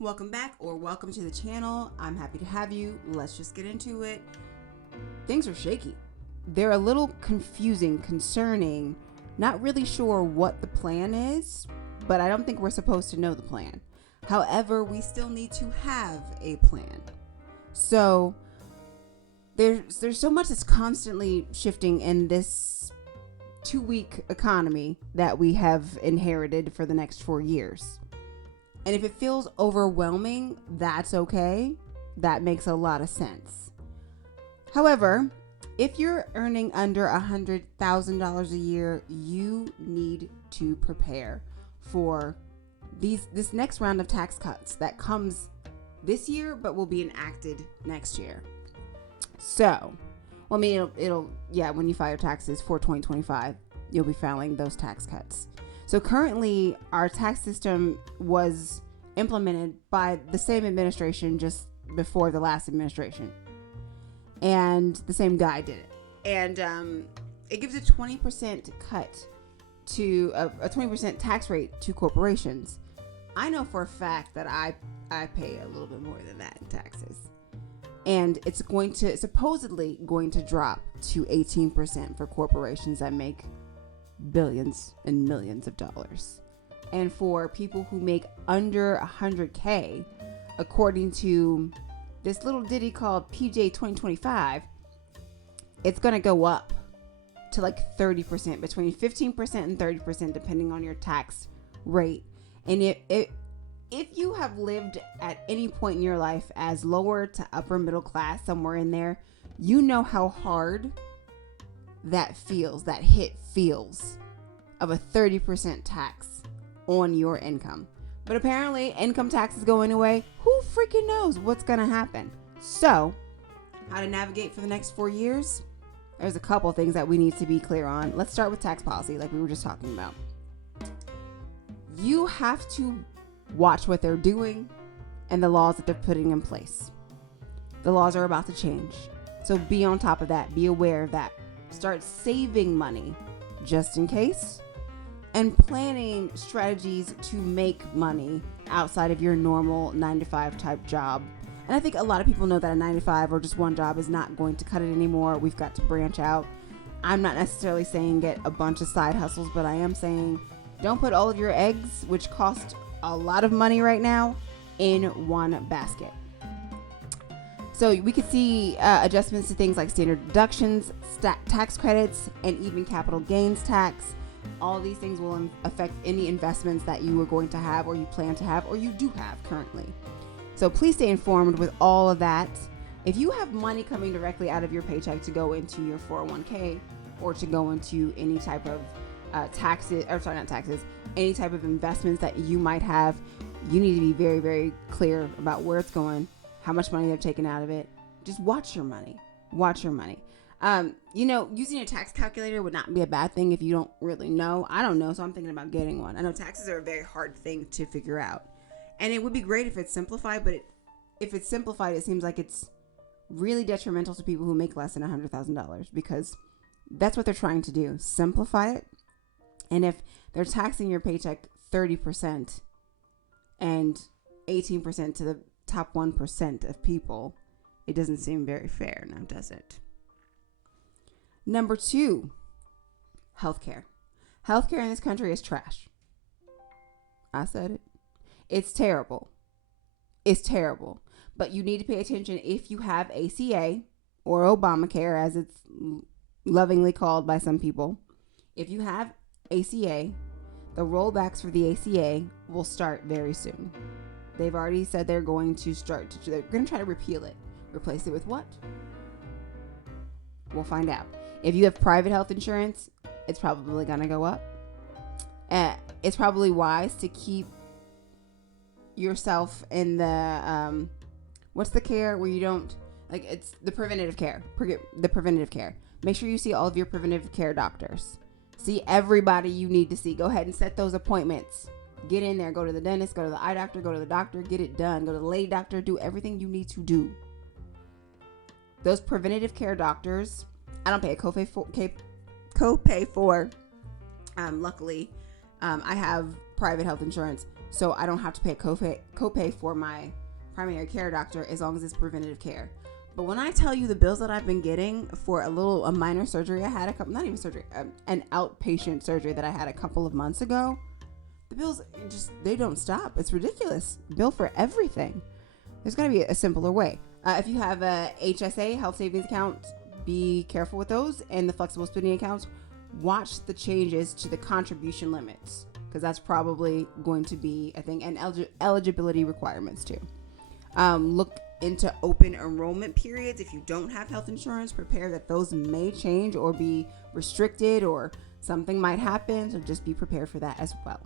Welcome back or welcome to the channel. I'm happy to have you. Let's just get into it. Things are shaky. They're a little confusing, concerning, not really sure what the plan is, but I don't think we're supposed to know the plan. However, we still need to have a plan. So there's so much that's constantly shifting in this 2-week economy that we have inherited for the next 4 years. And if it feels overwhelming, that's okay. That makes a lot of sense. However, if you're earning under $100,000 a year, you need to prepare for this next round of tax cuts that comes this year, but will be enacted next year. So, well, I mean, when you file your taxes for 2025, you'll be filing those tax cuts. So currently, our tax system was implemented by the same administration just before the last administration. And the same guy did it. And it gives a 20% cut to a 20% tax rate to corporations. I know for a fact that I pay a little bit more than that in taxes. And it's supposedly going to drop to 18% for corporations that make billions and millions of dollars. And for people who make under 100K, according to this little ditty called PJ 2025, it's going to go up to like 30%, between 15% and 30%, depending on your tax rate. And if you have lived at any point in your life as lower to upper middle class, somewhere in there, you know how hard that hit feels of a 30% tax on your income. But apparently income tax is going away. Who freaking knows what's going to happen? So, how to navigate for the next 4 years? There's a couple things that we need to be clear on. Let's start with tax policy, like we were just talking about. You have to watch what they're doing and the laws that they're putting in place. The laws are about to change. So be on top of that. Be aware of that. Start saving money just in case, and planning strategies to make money outside of your normal 9-to-5 type job. And I think a lot of people know that a 9-to-5 or just one job is not going to cut it anymore. We've got to branch out. I'm not necessarily saying get a bunch of side hustles, but I am saying don't put all of your eggs, which cost a lot of money right now, in one basket. So we could see adjustments to things like standard deductions, tax credits, and even capital gains tax. All these things will affect any investments that you are going to have, or you plan to have, or you do have currently. So please stay informed with all of that. If you have money coming directly out of your paycheck to go into your 401k or to go into any type of any type of investments that you might have, you need to be very, very clear about where it's going, how much money they're taking out of it. Just watch your money. Using a tax calculator would not be a bad thing if you don't really know. I don't know, so I'm thinking about getting one. I know taxes are a very hard thing to figure out. And it would be great if it's simplified, but if it's simplified, it seems like it's really detrimental to people who make less than $100,000, because that's what they're trying to do, simplify it. And if they're taxing your paycheck 30% and 18% to the top 1% of people, it doesn't seem very fair now, does it? Number 2, healthcare. Healthcare in this country is trash. I said it. It's terrible. But you need to pay attention if you have ACA, or Obamacare as it's lovingly called by some people. If you have ACA, the rollbacks for the ACA will start very soon. They've already said they're going to try to repeal it. Replace it with what? We'll find out. If you have private health insurance, it's probably going to go up. It's probably wise to keep yourself in the what's the care where you don't, like, it's the preventative care. Make sure you see all of your preventative care doctors. See everybody you need to see. Go ahead and set those appointments. Get in there. Go to the dentist, go to the eye doctor, go to the doctor, get it done. Go to the lady doctor, do everything you need to do. Those preventative care doctors, I don't pay a copay for. Luckily, I have private health insurance. so I don't have to pay copay for my primary care doctor as long as it's preventative care. But when I tell you the bills that I've been getting for a minor surgery I had not even surgery, an outpatient surgery that I had a couple of months ago, the bills they don't stop. It's ridiculous. Bill for everything. There's got to be a simpler way. If you have a HSA, health savings account, be careful with those, and the flexible spending accounts. Watch the changes to the contribution limits, because that's probably going to be a thing, and eligibility requirements too. Look into open enrollment periods. If you don't have health insurance, prepare that those may change or be restricted, or something might happen, so just be prepared for that as well.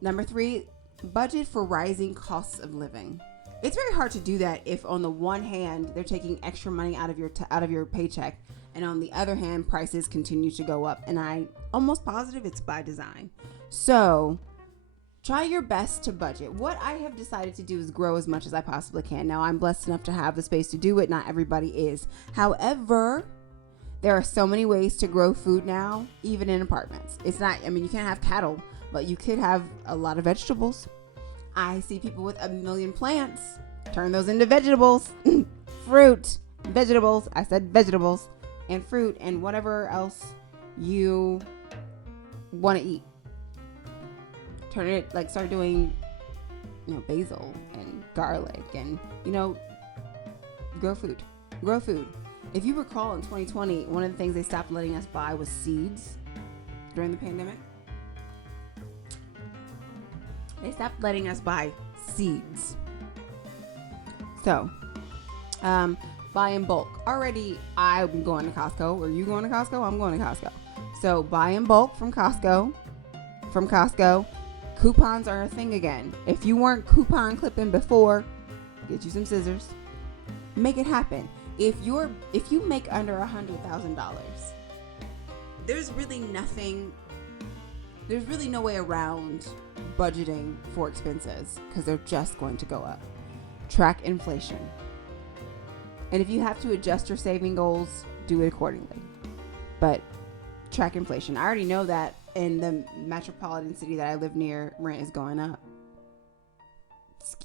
Number 3, budget for rising costs of living. It's very hard to do that if on the one hand they're taking extra money out of your paycheck, and on the other hand prices continue to go up, and I'm almost positive it's by design. So try your best to budget. What I have decided to do is grow as much as I possibly can. Now, I'm blessed enough to have the space to do it. Not everybody is. However, there are so many ways to grow food now, even in apartments. It's not, you can't have cattle, but you could have a lot of vegetables. I see people with a million plants. Turn those into vegetables. Fruit, vegetables. I said vegetables and fruit and whatever else you want to eat. Turn it, start doing, basil and garlic and, grow food. Grow food. If you recall, in 2020, one of the things they stopped letting us buy was seeds during the pandemic. They stopped letting us buy seeds. So, buy in bulk. Already, I'm going to Costco. Are you going to Costco? I'm going to Costco. So, buy in bulk from Costco. Coupons are a thing again. If you weren't coupon clipping before, get you some scissors. Make it happen. If you make under $100,000, there's really no way around budgeting for expenses, because they're just going to go up. Track inflation. And if you have to adjust your saving goals, do it accordingly. But track inflation. I already know that in the metropolitan city that I live near, rent is going up.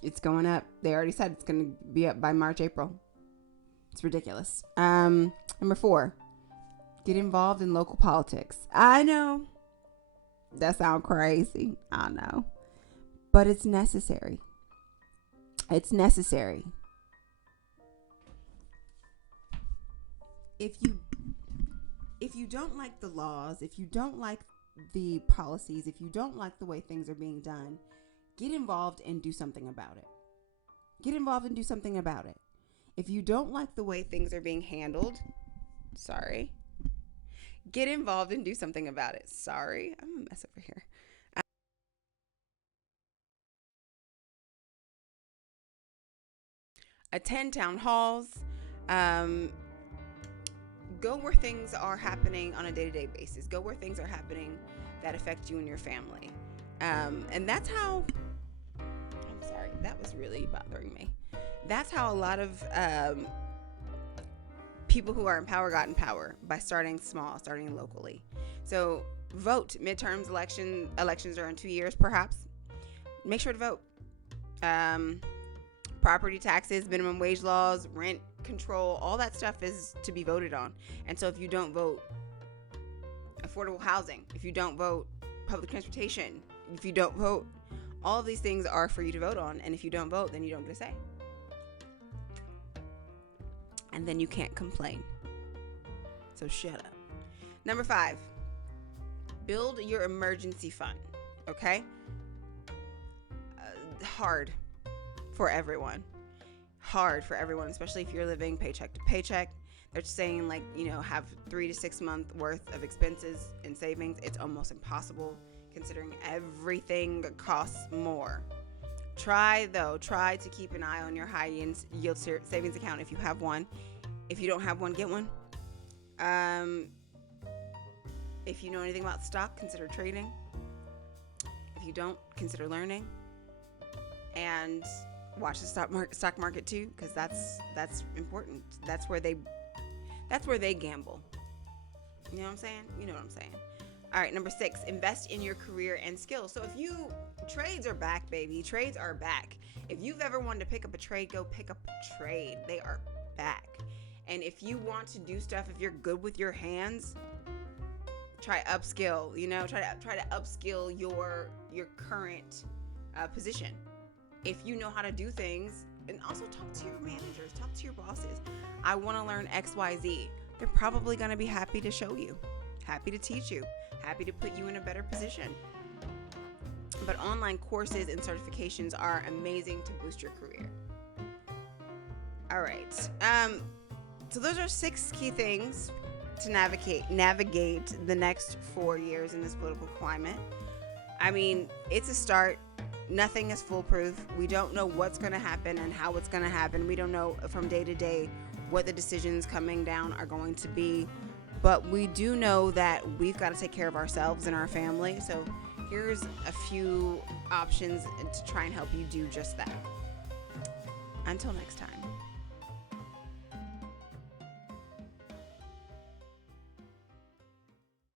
It's going up. They already said it's going to be up by March, April. It's ridiculous. Number 4, get involved in local politics. I know that sounds crazy. I know, but it's necessary. It's necessary. If you don't like the laws, if you don't like the policies, if you don't like the way things are being done, get involved and do something about it. Get involved and do something about it. If you don't like the way things are being handled, get involved and do something about it. Sorry, I'm a mess over here. Attend town halls. Go where things are happening on a day-to-day basis. Go where things are happening that affect you and your family. And that's how, I'm sorry, that was really bothering me. That's how a lot of people who are in power got in power, by starting small, starting locally. So vote. Midterms elections are in 2 years, perhaps. Make sure to vote. Property taxes, minimum wage laws, rent control, all that stuff is to be voted on. And so if you don't vote, affordable housing, if you don't vote, public transportation, if you don't vote, all of these things are for you to vote on. And if you don't vote, then you don't get a say. And then you can't complain. So shut up. Number 5, build your emergency fund. Okay? Hard for everyone, especially if you're living paycheck to paycheck. They're saying have 3 to 6 month worth of expenses and savings. It's almost impossible, considering everything costs more. Try to keep an eye on your high yield savings account if you have one. If you don't have one, get one. If you know anything about stock, consider trading. If you don't, consider learning. And watch the stock market too, because that's important. That's where they gamble. You know what I'm saying? You know what I'm saying. All right, number 6, invest in your career and skills. So trades are back, baby. Trades are back. If you've ever wanted to pick up a trade, go pick up a trade. They are back. And if you want to do stuff, if you're good with your hands, try upskill. Try to upskill your current position. If you know how to do things, and also talk to your managers, talk to your bosses. I want to learn XYZ. They're probably going to be happy to show you, happy to teach you, happy to put you in a better position. But online courses and certifications are amazing to boost your career. All right. So those are 6 key things to navigate the next 4 years in this political climate. I mean, it's a start. Nothing is foolproof. We don't know what's going to happen and how it's going to happen. We don't know from day to day what the decisions coming down are going to be. But we do know that we've got to take care of ourselves and our family. So here's a few options to try and help you do just that. Until next time.